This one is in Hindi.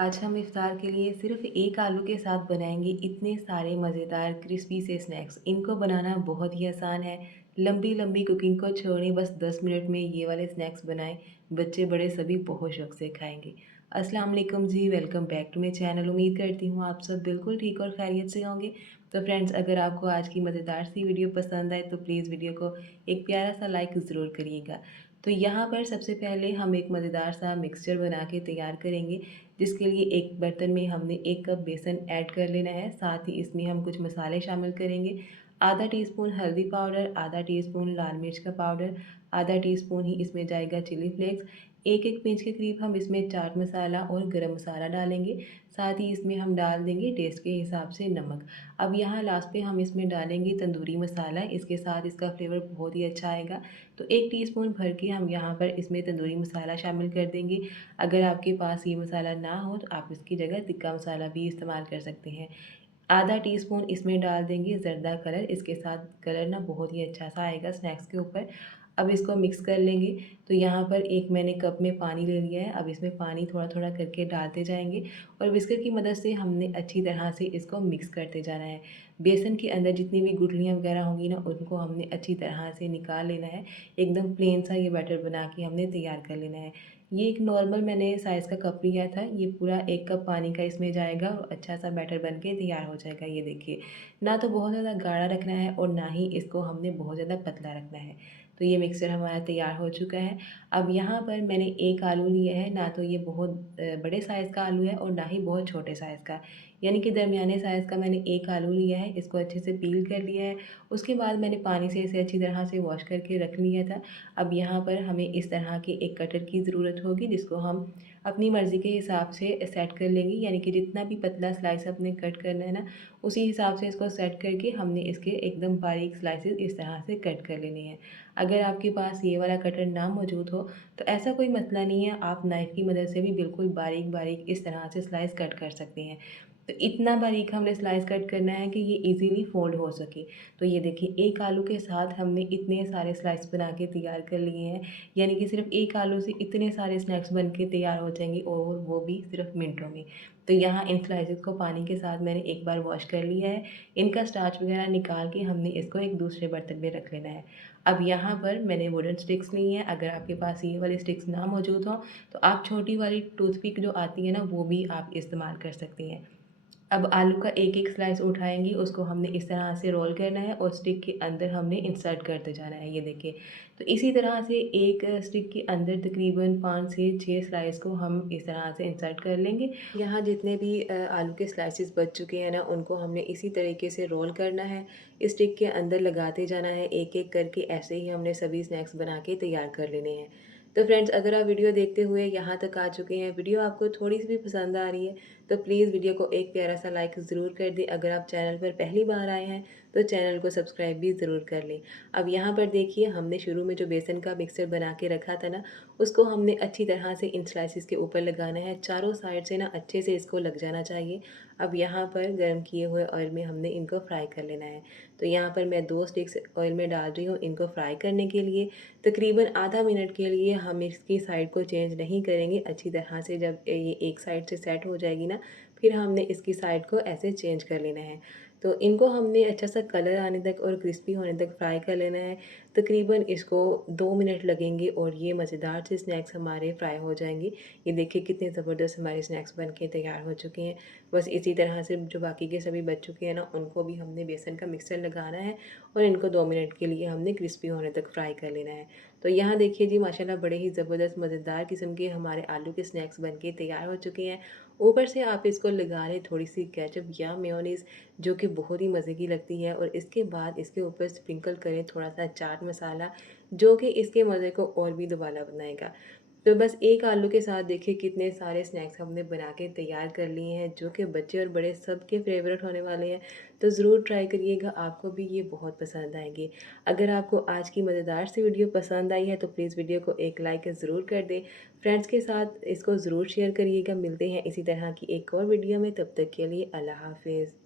आज हम इफ्तार के लिए सिर्फ एक आलू के साथ बनाएंगे इतने सारे मज़ेदार क्रिस्पी से स्नैक्स। इनको बनाना बहुत ही आसान है। लंबी लंबी कुकिंग को छोड़ें, बस 10 मिनट में ये वाले स्नैक्स बनाएं। बच्चे बड़े सभी बहुत शौक से खाएंगे। अस्सलाम वालेकुम जी, welcome back to my channel. उम्मीद करती हूँ आप सब बिल्कुल ठीक और खैरियत से होंगे। तो फ्रेंड्स, अगर आपको आज की मज़ेदार सी वीडियो पसंद आए तो प्लीज़ वीडियो को एक प्यारा सा लाइक ज़रूर करिएगा। तो यहाँ पर सबसे पहले हम एक मज़ेदार सा मिक्सचर बना के तैयार करेंगे, जिसके लिए एक बर्तन में हमने 1 कप बेसन ऐड कर लेना है। साथ ही इसमें हम कुछ मसाले शामिल करेंगे। आधा टीस्पून हल्दी पाउडर, आधा टीस्पून लाल मिर्च का पाउडर, आधा टीस्पून ही इसमें जाएगा चिली फ्लेक्स। एक पिंच के करीब हम इसमें चाट मसाला और गरम मसाला डालेंगे। साथ ही इसमें हम डाल देंगे टेस्ट के हिसाब से नमक। अब यहाँ लास्ट पे हम इसमें डालेंगे तंदूरी मसाला, इसके साथ इसका फ्लेवर बहुत ही अच्छा आएगा। तो 1 टीस्पून भर के हम यहाँ पर इसमें तंदूरी मसाला शामिल कर देंगे। अगर आपके पास ये मसाला ना हो तो आप इसकी जगह तिक्का मसाला भी इस्तेमाल कर सकते हैं। आधा टीस्पून इसमें डाल देंगे ज़रदा कलर, इसके साथ कलर ना बहुत ही अच्छा सा आएगा स्नैक्स के ऊपर। अब इसको मिक्स कर लेंगे। तो यहाँ पर एक मैंने कप में पानी ले लिया है। अब इसमें पानी थोड़ा थोड़ा करके डालते जाएंगे और विस्कर की मदद से हमने अच्छी तरह से इसको मिक्स करते जाना है। बेसन के अंदर जितनी भी गुठलियाँ वगैरह होंगी ना, उनको हमने अच्छी तरह से निकाल लेना है। एकदम प्लेन सा ये बैटर बना के हमने तैयार कर लेना है। ये एक नॉर्मल मैंने साइज़ का कप लिया था। ये पूरा 1 कप पानी का इसमें जाएगा और अच्छा सा बैटर बन के तैयार हो जाएगा। ये देखिए, ना तो बहुत ज़्यादा गाढ़ा रखना है और ना ही इसको हमने बहुत ज़्यादा पतला रखना है। तो ये मिक्सर हमारा तैयार हो चुका है। अब यहाँ पर मैंने 1 आलू लिया है। ना तो ये बहुत बड़े साइज़ का आलू है और ना ही बहुत छोटे साइज़ का, यानी कि दरमियाने साइज़ का मैंने 1 आलू लिया है। इसको अच्छे से पील कर लिया है। उसके बाद मैंने पानी से इसे अच्छी तरह से वॉश करके रख लिया था। अब यहाँ पर हमें इस तरह के एक कटर की ज़रूरत होगी, जिसको हम अपनी मर्ज़ी के हिसाब से सेट कर लेंगे, यानी कि जितना भी पतला स्लाइस अपने कट करना है ना, उसी हिसाब से इसको सेट करके हमने इसके एकदम बारीक स्लाइसेस इस तरह से कट कर लेने हैं। अगर आपके पास ये वाला कटर ना मौजूद हो तो ऐसा कोई मसला नहीं है, आप नाइफ़ की मदद से भी बिल्कुल बारीक बारीक इस तरह से स्लाइस कट कर सकते हैं। तो इतना बारीक हमने स्लाइस कट करना है कि ये इजीली फोल्ड हो सके। तो ये देखिए, एक आलू के साथ हमने इतने सारे स्लाइस बना के तैयार कर लिए हैं, यानी कि सिर्फ एक आलू से इतने सारे स्नैक्स बन के तैयार हो जाएंगे और वो भी सिर्फ मिनटों में। तो यहाँ इन स्लाइसेस को पानी के साथ मैंने एक बार वॉश कर लिया है। इनका स्टार्च वगैरह निकाल के हमने इसको एक दूसरे बर्तन में रख लेना है। अब यहाँ पर मैंने वुडन स्टिक्स ली हैं। अगर आपके पास ये वाली स्टिक्स ना मौजूद हो तो आप छोटी वाली टूथपिक जो आती है ना, वो भी आप इस्तेमाल कर सकती हैं। अब आलू का एक एक स्लाइस उठाएंगे, उसको हमने इस तरह से रोल करना है और स्टिक के अंदर हमने इंसर्ट करते जाना है। ये देखिए, तो इसी तरह से एक स्टिक के अंदर तकरीबन 5 से 6 स्लाइस को हम इस तरह से इंसर्ट कर लेंगे। यहाँ जितने भी आलू के स्लाइसेस बच चुके हैं ना, उनको हमने इसी तरीके से रोल करना है, स्टिक के अंदर लगाते जाना है एक एक करके। ऐसे ही हमने सभी स्नैक्स बना के तैयार कर लेने हैं। तो फ्रेंड्स, अगर आप वीडियो देखते हुए यहाँ तक आ चुके हैं, वीडियो आपको थोड़ी सी भी पसंद आ रही है, तो प्लीज़ वीडियो को एक प्यारा सा लाइक ज़रूर कर दें। अगर आप चैनल पर पहली बार आए हैं तो चैनल को सब्सक्राइब भी ज़रूर कर लें। अब यहाँ पर देखिए, हमने शुरू में जो बेसन का मिक्सचर बना के रखा था ना, उसको हमने अच्छी तरह से इन स्लाइसिस के ऊपर लगाना है। चारों साइड से ना अच्छे से इसको लग जाना चाहिए। अब यहाँ पर गर्म किए हुए ऑयल में हमने इनको फ्राई कर लेना है। तो यहाँ पर मैं 2 स्टिक्स ऑयल में डाल रही हूँ इनको फ्राई करने के लिए। तकरीबन आधा मिनट के लिए हम इसकी साइड को चेंज नहीं करेंगे। अच्छी तरह से जब ये एक साइड से सेट हो जाएगी ना, फिर हमने इसकी साइड को ऐसे चेंज कर लेना है। तो इनको हमने अच्छा सा कलर आने तक और क्रिस्पी होने तक फ्राई कर लेना है। तकरीबन इसको 2 मिनट लगेंगे और ये मज़ेदार से स्नैक्स हमारे फ्राई हो जाएंगे। ये देखिए, कितने ज़बरदस्त हमारे स्नैक्स बन के तैयार हो चुके हैं। बस इसी तरह से जो बाकी के सभी बच चुके हैं ना, उनको भी हमने बेसन का मिक्सचर लगाना है और इनको 2 मिनट के लिए हमने क्रिस्पी होने तक फ्राई कर लेना है। तो यहाँ देखिए जी, माशाल्लाह बड़े ही ज़बरदस्त मज़ेदार किस्म के हमारे आलू के स्नैक्स बन के तैयार हो चुके हैं। ऊपर से आप इसको लगा लें थोड़ी सी केचप या मेयोनीज़, जो कि बहुत ही मज़े की लगती है, और इसके बाद इसके ऊपर स्प्रिंकल करें थोड़ा सा चाट मसाला, जो कि इसके मज़े को और भी दुबाला बनाएगा। तो बस एक आलू के साथ देखिए कितने सारे स्नैक्स हमने बना के तैयार कर लिए हैं, जो कि बच्चे और बड़े सबके फेवरेट होने वाले हैं। तो ज़रूर ट्राई करिएगा, आपको भी ये बहुत पसंद आएंगे। अगर आपको आज की मज़ेदार सी वीडियो पसंद आई है तो प्लीज़ वीडियो को एक लाइक ज़रूर कर दें। फ्रेंड्स के साथ इसको ज़रूर शेयर करिएगा। मिलते हैं इसी तरह की एक और वीडियो में, तब तक के लिए अल्लाह हाफिज़।